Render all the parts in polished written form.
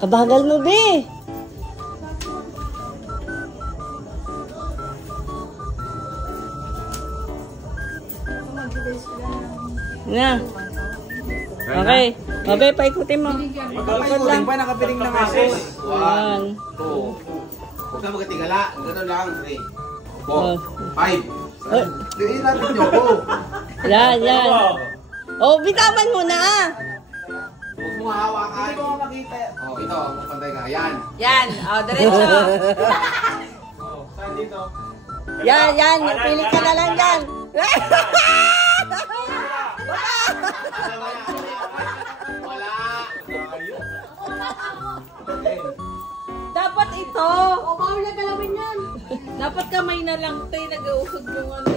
Kabagal mo, be. Na. Okay. Mabe, paikutin mo. Paikutin pa, nakapiling na nga ako. 1, 2. Huwag na magatigala. Ganun lang. 3, 4, 5. Tingin natin nyo ko. Yan, yan. Oh, bitawan mo na. Huwag mo hawakan. Hindi ko makita. Oh, ito. Pantay ka. Yan. Yan. Oh, diretso. Oh, saan dito? Yan, yan. Pilit ka na lang yan. Wala. Dapat ito. O, bawal na galawin yan. Dapat kamay na lang tayo nag-uusog yung ano.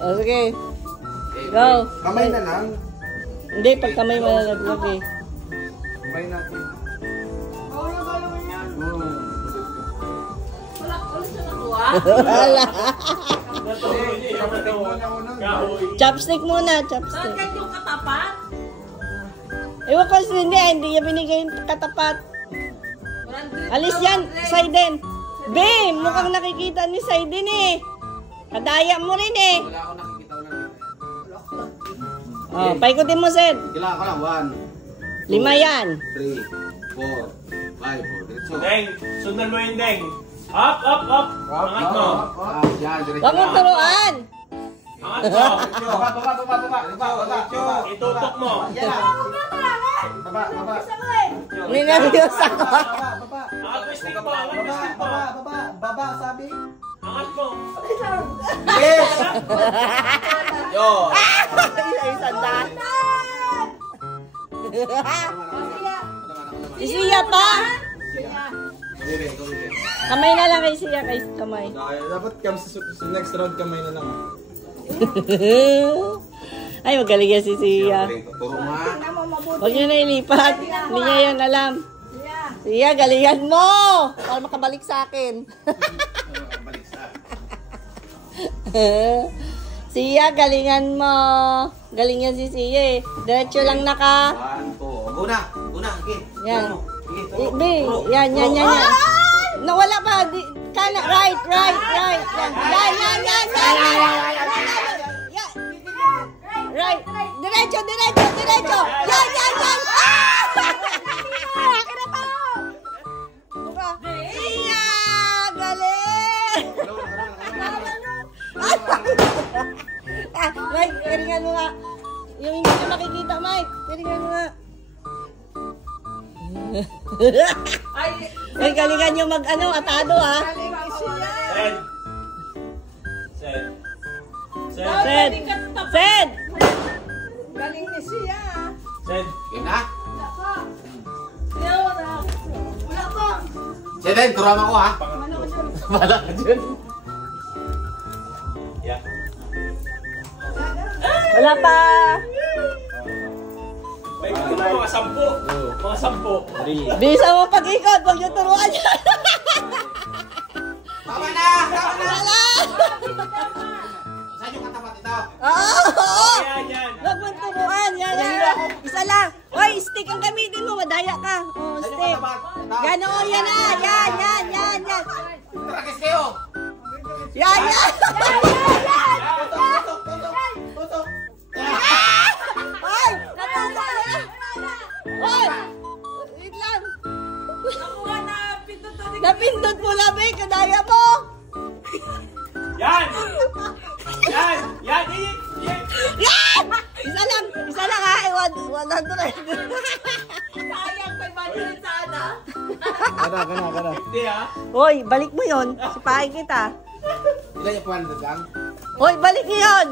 Oh, sige. Go. Kamay na lang. Hindi, pag kamay malalaglag eh. Kamay natin. Bawal na galawin yan. Wala siya nakuha. Wala. Kapatid mo na ako nun. Chopstick muna, Saan chopstick. yung katapat? Ewan ko hindi niya binigay yung katapat. 100. Alis yan, Saiden. Be, mukhang nakikita ni Saiden eh. Kadaya mo rin eh. Wala ako nakikita ko lang. Oh, paikutin mo, Sed. Kailangan ko lang. 5 yan. 1, 2, 3, 4, 5. Diretso. Deng, sundan mo yung Deng. Up, up, up. Angat mo. Yan, diretso. Huwag mong turuan. Angat mo. Baba. Itutok mo. Yan na. Baba. Ninervyos ako. Angat mo yung stick mo. Angat mo yung stick mo. Baba, sabi. Angat mo. Yes! Yo! Isang daan. Si Sia pa. Kamay na lang kay Sia, kay kamay. Dapat sa next round kamay na lang. Ay, magaling yan si Sia. Turo nga. Huwag niyo na ilipat. Hindi niya yan alam. Sia, galingan mo! Para makabalik sa akin. Sia, galingan mo. Galing yan si Sia eh. Diretso lang naka. 1, 2. Guna. Okay. Yan. Turo. Be, yan. Nawala pa. Kana, right. Yan. Right. Diretso. Yan. Iya, galing. Mike, piringan mo nga. Yung hindi ko makikita, Mike. Piringan mo nga. Ay, galingan nyo atado ha. Sed! Galing ni siya. Sed. Yan na. Wala ko. Seden, turuan ako ha. Bala ka dyan. Yeah. Wala pa. Mga 10. Bisa mo pag-ikot. Huwag nyo turuan yan. Tama na! Wala. Saan yung katapat ito? Oo. Yan. Huwag mo turuan. Yan. Isa lang. Oy, stick ang gamitin mo. Madaya ka. Oh, Saan yung stick. katapat? Yan o. Yan na. Yan. Tragis kayo! Yan. Tutok! Ay! Natutok na! Ay! Wait lang! Nakuha na. Pindutin. Napindot mo lang eh! Kadaya mo! Yan! Yan! Isa lang ha! 100! Sayang 500 sana. Kana. Hindi ha? Hoy, balik mo yon. Sipahin kita. Ilan yung 200 lang? Hoy, balik mo yon!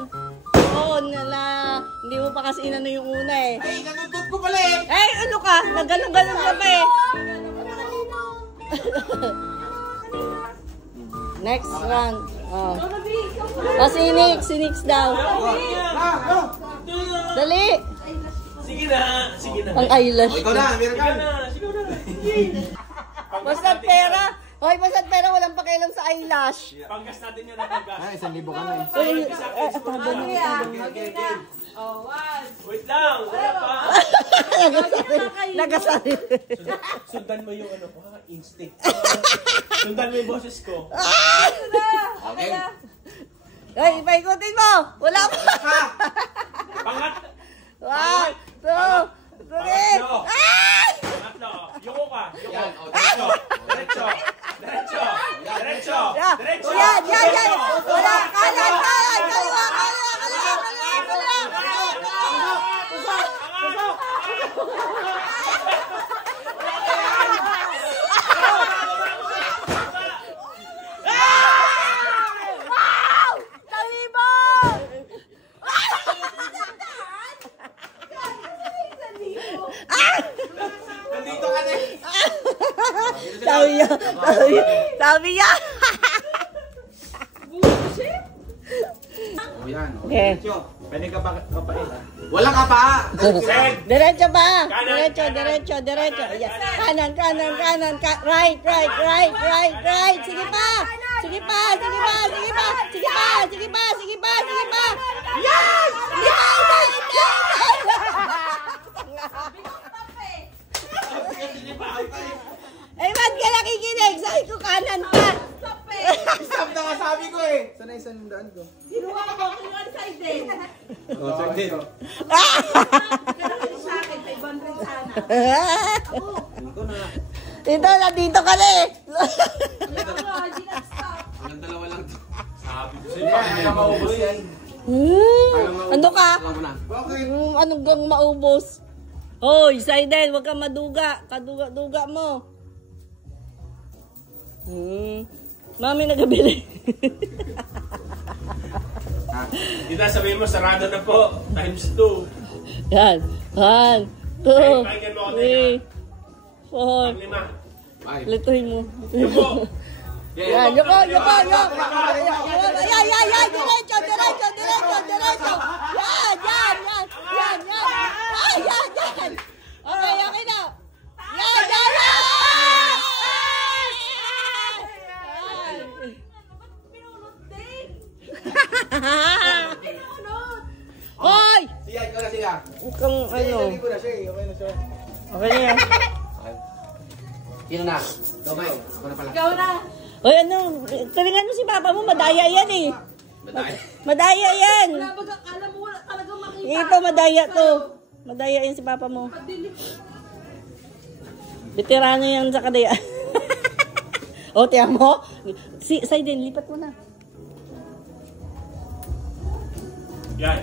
Oo, hindi mo pa kasi inano yung una eh. Ay, natutot ko pala eh! Eh, ano ka? Naggalong-galong ka pa eh. Next round. Oh. Si Nix daw. Dali! Sige na. Ang eyelash. O, ikaw na, meron ka. Sigaw na. Basta pera. Hoy, basad pero walang pakialam sa eyelash. Panggas natin yun na panggas. Ay, 1,000 ka na eh. Oh, one. Wait lang, wala pa. Nagasari. Sundan mo yung ano ko, instinct. Sundan mo yung boses ko. Okay. Hoy, ipaikutin mo. Wala pa. Pangat! 1, 2, 3. Pangatlo! Yuko ka! Yuko! Yan, o, Diretso! Diretso! Diretso! Diretso! Diretso! Yan. Wala. Kanan. Kaliwa. Nandito ka na. Sabi niya. O yan. Okay. Pwede ka pa kapain ha? Walang kapa. Seg! Diretso ba? Kanan, Diretso. Yes. Kanan. Right. Sige pa. Yes! Eh, ba't ka nakikinig? Sabi ko kanan pa. Stop na nga sabi ko eh. Sana isang daan ko. Kinuha ko, kinuha sa din. Oh, sige. Ganun sa akin, 500 sana. Dito, nandito ka na eh. Hindi na-stop. Walang dalawa lang. Sabi ko Hindi, kaya maubos yan. Ano ka? Alam mo na. Bakit? Anong gang maubos? Hoy, Saiden, huwag kang maduga. Kaduga-duga mo. Mami nagabili. Hindi na sabihin mo, sarado na po. Times 2. Yan. 1, 2, 3, 4. 5. Ay. Lituhin mo. Yuko! Yan, yuko. Yan. Diretso. Yan. Okay na. Yan. Hoy! Siya, ikaw na siya. Mukhang ano. Hindi ko na siya eh. Okay na siya. Okay na yan. Sino na? Domay. Ako na pala. Ikaw na. Hoy, ano? Talingan mo si papa mo. Madaya yan eh. Baday. Madaya yan. Wala ba kang alam mo, wala talagang makita. Ito, madaya to. Madaya yan si papa mo. Veterano yan sa kadaya. O, tiyan mo. Saiden, lipat mo na. Yan.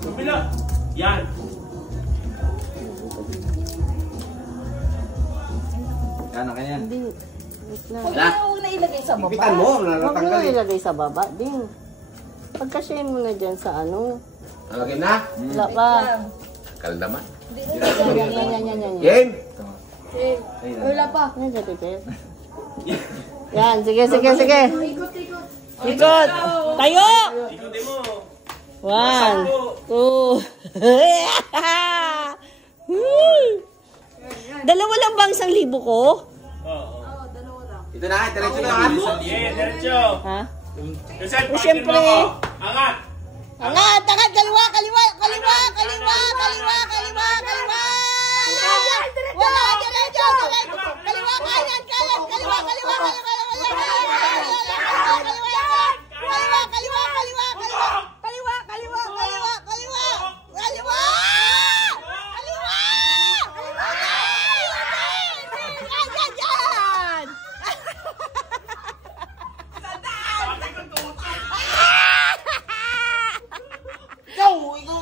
Kabila. Yan. Kano ka yan? Hindi. Wait lang. Huwag na ilagay sa baba. Ipitan mo, Huwag mo natatanggal eh. ilagay sa baba. Ding. Pagkasyahin mo na dyan sa ano. Talagay na. Wala pa. Kaldaman. Yan. Game. Wala pa. Yan, dyan. Yan, sige. Ikot. Tayo! Ikutin mo. 1, 2. Dalawa lang bang 1,000 ko? Oo. Ito na, diretso na ha. Yeah, diretso. Ha? Yung side pocket Siyempre. mo ako. Angat. Angat, kaliwa. Wala, diretso. Kaliwa, kanan. Kaliwa. Yan. Ikaw,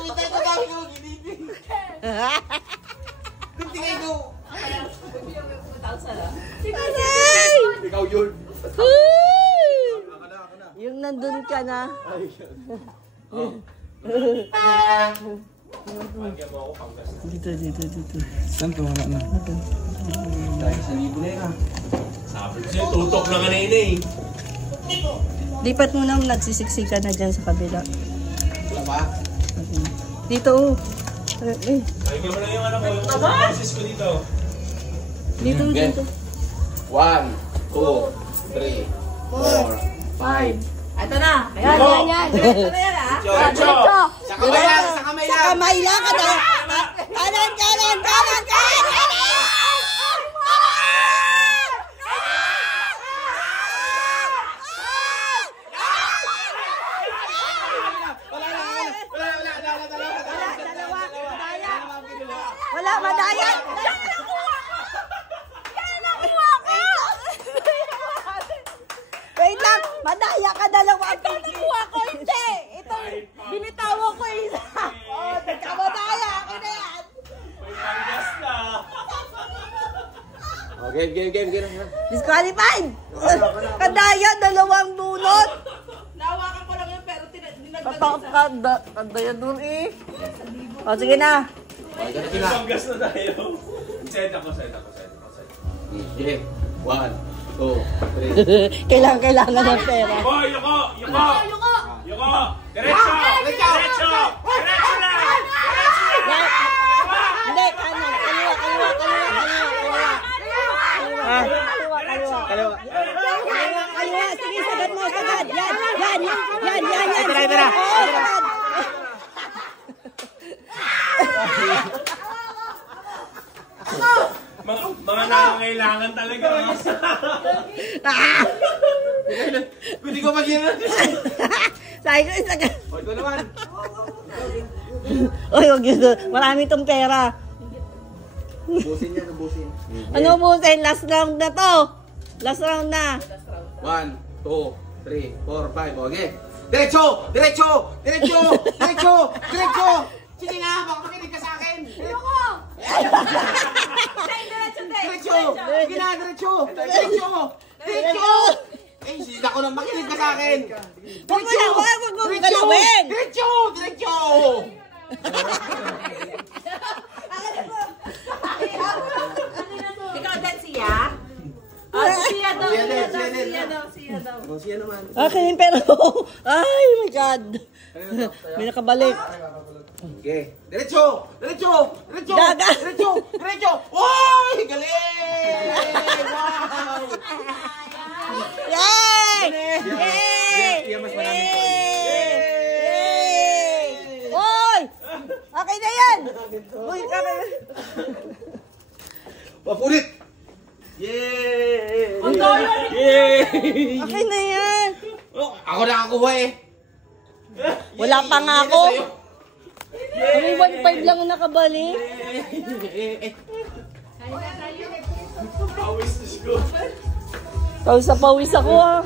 itay ko daw yung ginibig. Tingay ko. Ikaw yun. Yung nandun ka na. Dito. Saan to? Wala na. Dahil sa libo na yun. Sabi ko sa'yo, tutok na kanina eh. Lipat mo na, nagsisiksika na dyan sa kabila. Wala ba? Dito, oh. Lagyan mo lang yung ano ko, yung boses ko dito. Dito, Okay. dito. 1, 2, 3, 4, 5. Ito na. Yan, yan, yan. Ito na yan ah. Diretso! Sa kamay lang, sa kamay Sa lang. kamay lang ka daw. Kanan, kanan, kanan, kanan! Wala, madaya. Wait lang, madaya ka dalawa. Ito nakuha ko, hindi. Ito, binitawan ko isa. Oh, nagkamadaya. Ako na yan. May panggas na. Oh, game. Disqualified. Kadaya, dalawang bunot. Nawakan ko lang yun pero dinagdag. Kadaya dun eh. O, sige na. Okay, ganun May sila. panggas na tayo. Set ako. Okay. 1, 2, 3. Kailangan ng pera. Yuko! Diretso! Diretso lang! Yan. Hindi, kanan. Kaliwa. Kaliwa. Sige, sagad mo, sagad. Yan. Tara. Mga nangangailangan talaga. Pwede ko mag-inan. Sabi ko, sagad. O, ito naman. Uy, huwag yun. Marami tong pera. Ubusin yan, ubusin. Ano po sa last round na to? Last round na. 1, 2, 3, 4, 5. Okay. Diretso! Sige nga, baka makinig ka sa akin. Diretso! Sige na, diretso! Eh, sila ko na makinig ka sa akin. Huwag mo galawin. Diretso! Ikaw din siya? Siya daw. Siya naman. Akin, pero... Ay, my God. May nakabalik. Okay. Diretso! Gaga. Oy! Galing! Wow! Yay! Yan, mas maraming Yay! Oy! Okay na yan! Uy, okay. Ulit! Yay! Okay na yan. Ako nakakuha eh. Wala pa nga ako. May 1.5 lang ang nakabalik. Pawis to siguro. Pawis ako ah.